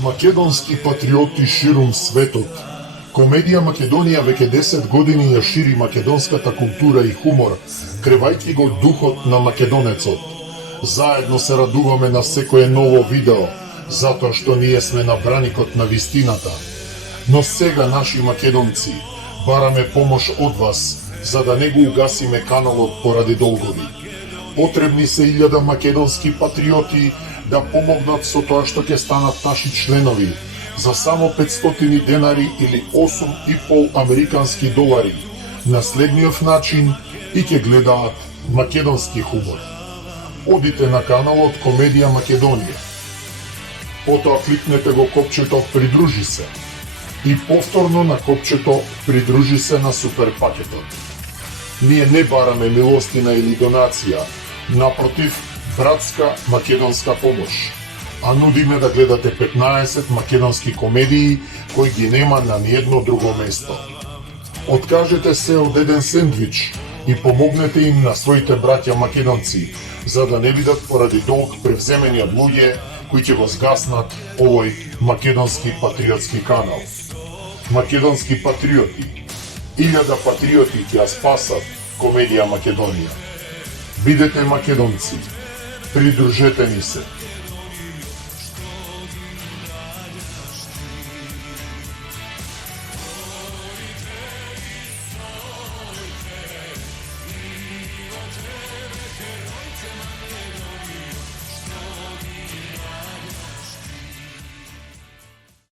Македонски патриоти ширум светот. Комедија Македонија веќе 10 години ја шири македонската култура и хумор, кревајќи го духот на македонецот. Заедно се радуваме на секое ново видео, затоа што ние сме на браникот на вистината. Но сега, наши македонци, бараме помош од вас, за да не го угасиме каналот поради долгови. Потребни се 1000 македонски патриоти да помогнат со тоа што ќе станат наши членови, за само 500 денари или 8,5 американски долари, на следниот начин и ќе гледаат македонски хумор. Одите на каналот Комедија Македонија. Потоа кликнете го копчето Придружи се и повторно на копчето Придружи се на супер пакетот. Ние не бараме милостина или донација, напротив, братска македонска помош, а нудиме да гледате 15 македонски комедии кои ги нема на ниедно друго место. Откажете се од еден сендвич и помогнете им на своите браќа македонци, за да не бидат поради долг превземени од луѓе кои ќе го згаснат овој македонски патриотски канал. Македонски патриоти, 1000 патриоти ќе ја спасат Комедија Македонија. Бидете македонци, придружете ни се.